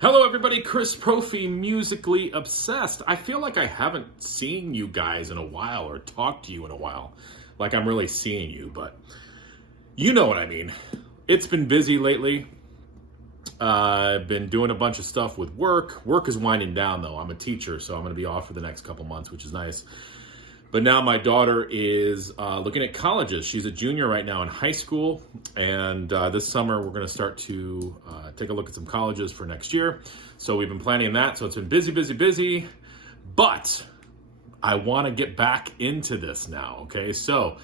Hello everybody, Chris Profi, Musically Obsessed. I feel like I haven't seen you guys in a while or talked to you in a while. Like I'm really seeing you, but you know what I mean. It's been busy lately. I've been doing a bunch of stuff with work. Work is winding down though. I'm a teacher, so I'm going to be off for the next couple months, which is nice. But now my daughter is looking at colleges. She's a junior right now in high school. And this summer, we're going to start to take a look at some colleges for next year. So we've been planning that. So it's been busy, busy, busy. But I want to get back into this now, okay? So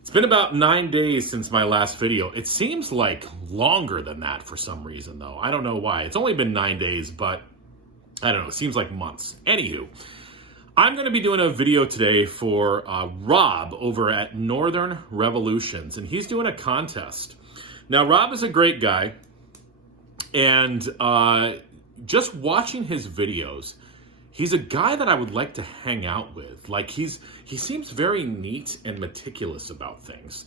it's been about 9 days since my last video. It seems like longer than that for some reason, though. I don't know why. It's only been 9 days, but I don't know. It seems like months. Anywho. I'm going to be doing a video today for Rob over at Northern Revolutions, and he's doing a contest. Now, Rob is a great guy, and just watching his videos, he's a guy that I would like to hang out with. Like, he seems very neat and meticulous about things.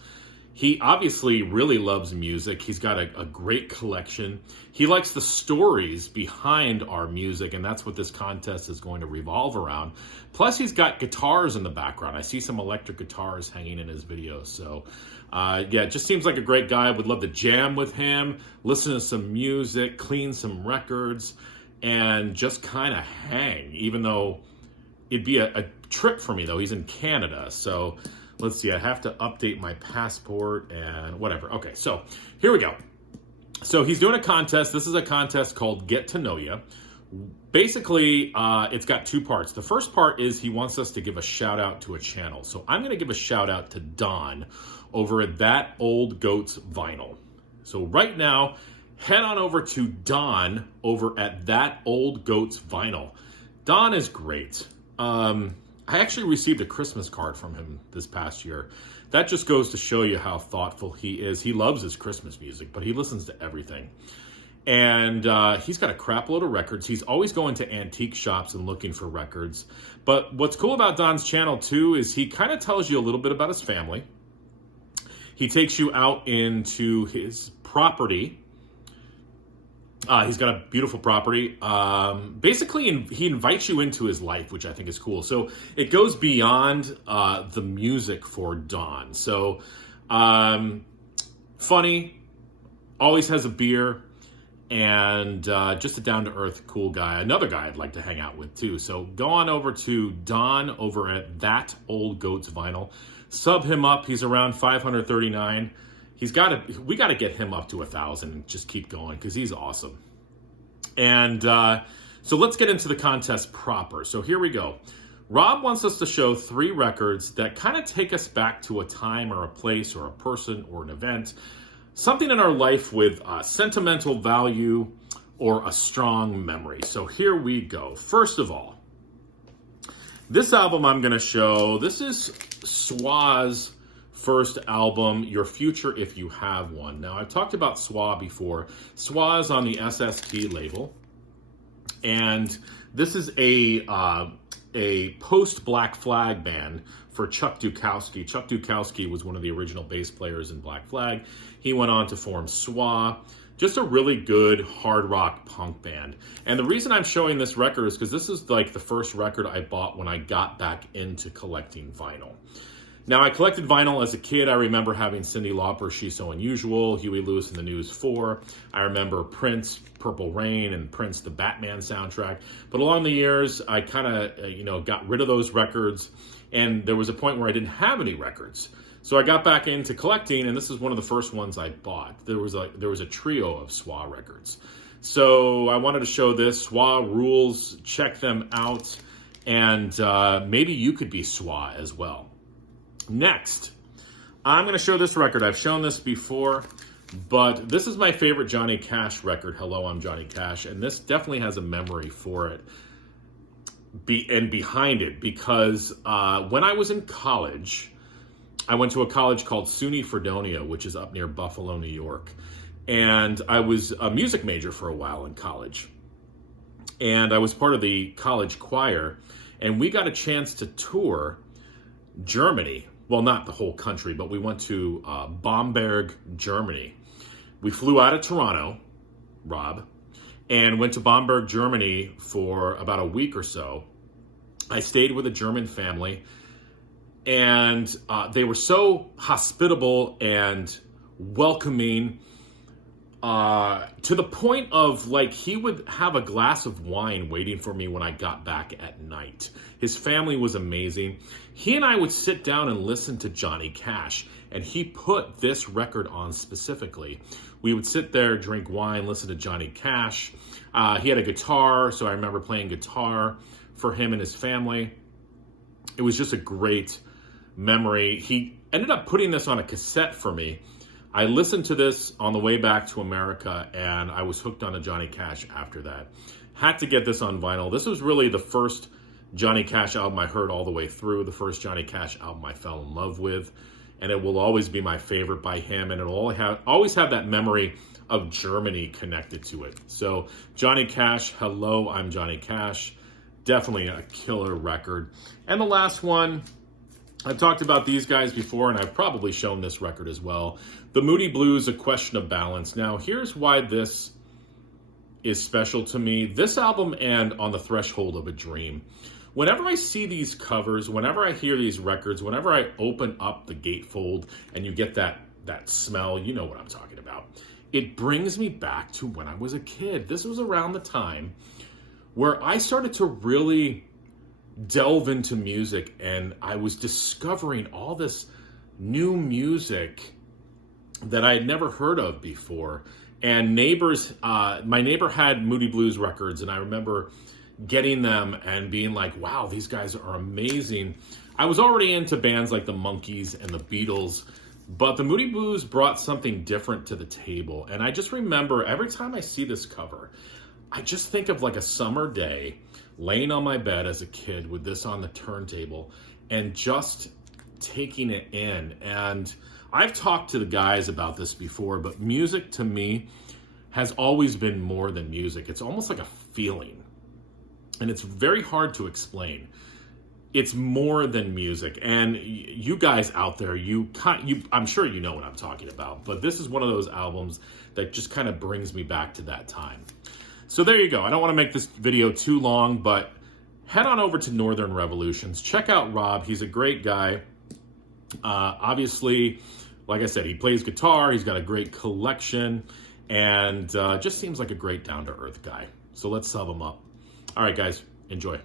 He obviously really loves music. He's got a great collection. He likes the stories behind our music, and that's what this contest is going to revolve around. Plus, he's got guitars in the background. I see some electric guitars hanging in his videos. So, yeah, it just seems like a great guy. I would love to jam with him, listen to some music, clean some records, and just kind of hang, even though it'd be a trip for me, though. He's in Canada, so... Let's see, I have to update my passport and whatever. Okay, so here we go. So he's doing a contest. This is a contest called Get to Know Ya. Basically, it's got two parts. The first part is he wants us to give a shout out to a channel. So I'm going to give a shout out to Don over at That Old Goats Vinyl. So right now, head on over to Don over at That Old Goats Vinyl. Don is great. I actually received a Christmas card from him this past year. That just goes to show you how thoughtful he is. He loves his Christmas music, but he listens to everything. And he's got a crap load of records. He's always going to antique shops and looking for records. But what's cool about Don's channel, too, is he kind of tells you a little bit about his family. He takes you out into his property. He's got a beautiful property. Basically, he invites you into his life, which I think is cool. So it goes beyond the music for Don. So funny, always has a beer, and just a down-to-earth, cool guy. Another guy I'd like to hang out with, too. So go on over to Don over at That Old Goats Vinyl. Sub him up. He's around 539. We got to get him up to 1,000 and just keep going because he's awesome. And so let's get into the contest proper. So here we go. Rob wants us to show 3 records that kind of take us back to a time or a place or a person or an event, something in our life with sentimental value or a strong memory. So here we go. First of all, this album I'm going to show, this is SWAZ first album, Your Future If You Have One. Now, I've talked about SWA before. SWA is on the SST label, and this is a post-Black Flag band for Chuck Dukowski. Chuck Dukowski was one of the original bass players in Black Flag. He went on to form SWA. Just a really good hard rock punk band. And the reason I'm showing this record is because this is like the first record I bought when I got back into collecting vinyl. Now, I collected vinyl as a kid. I remember having Cyndi Lauper, She's So Unusual, Huey Lewis and the News 4. I remember Prince, Purple Rain, and Prince, the Batman soundtrack. But along the years, I kind of, got rid of those records. And there was a point where I didn't have any records. So I got back into collecting, and this is one of the first ones I bought. There was a trio of SWA records. So I wanted to show this. SWA rules, check them out. And maybe you could be SWA as well. Next, I'm going to show this record. I've shown this before, but this is my favorite Johnny Cash record, Hello, I'm Johnny Cash, and this definitely has a memory for it and behind it, because when I was in college, I went to a college called SUNY Fredonia, which is up near Buffalo, New York, and I was a music major for a while in college, and I was part of the college choir, and we got a chance to tour Germany. Well, not the whole country, but we went to Bamberg, Germany. We flew out of Toronto, Rob, and went to Bamberg, Germany for about a week or so. I stayed with a German family, and they were so hospitable and welcoming, to the point of, like, he would have a glass of wine waiting for me when I got back at night. His family was amazing. He and I would sit down and listen to Johnny Cash, and he put this record on specifically. We would sit there, drink wine, listen to Johnny Cash. He had a guitar, so I remember playing guitar for him and his family. It was just a great memory. He ended up putting this on a cassette for me. I listened to this on the way back to America, and I was hooked on to Johnny Cash after that. Had to get this on vinyl. This was really the first Johnny Cash album I heard all the way through, the first Johnny Cash album I fell in love with, and it will always be my favorite by him, and it will always have that memory of Germany connected to it. So Johnny Cash, Hello, I'm Johnny Cash. Definitely a killer record. And the last one, I've talked about these guys before, and I've probably shown this record as well. The Moody Blues, A Question of Balance. Now, here's why this is special to me. This album and On the Threshold of a Dream. Whenever I see these covers, whenever I hear these records, whenever I open up the gatefold and you get that smell, you know what I'm talking about. It brings me back to when I was a kid. This was around the time where I started to really delve into music, and I was discovering all this new music that I had never heard of before. And my neighbor had Moody Blues records, and I remember getting them and being like, wow, these guys are amazing. I was already into bands like the Monkees and the Beatles, but the Moody Blues brought something different to the table. And I just remember every time I see this cover, I just think of like a summer day laying on my bed as a kid with this on the turntable and just taking it in. And I've talked to the guys about this before, but music to me has always been more than music. It's almost like a feeling, and it's very hard to explain. It's more than music. And you guys out there, I'm sure you know what I'm talking about, but this is one of those albums that just kind of brings me back to that time. So there you go. I don't want to make this video too long, but head on over to Northern Revolutions. Check out Rob. He's a great guy. Obviously, like I said, he plays guitar. He's got a great collection, and just seems like a great down-to-earth guy. So let's sub him up. All right, guys, enjoy.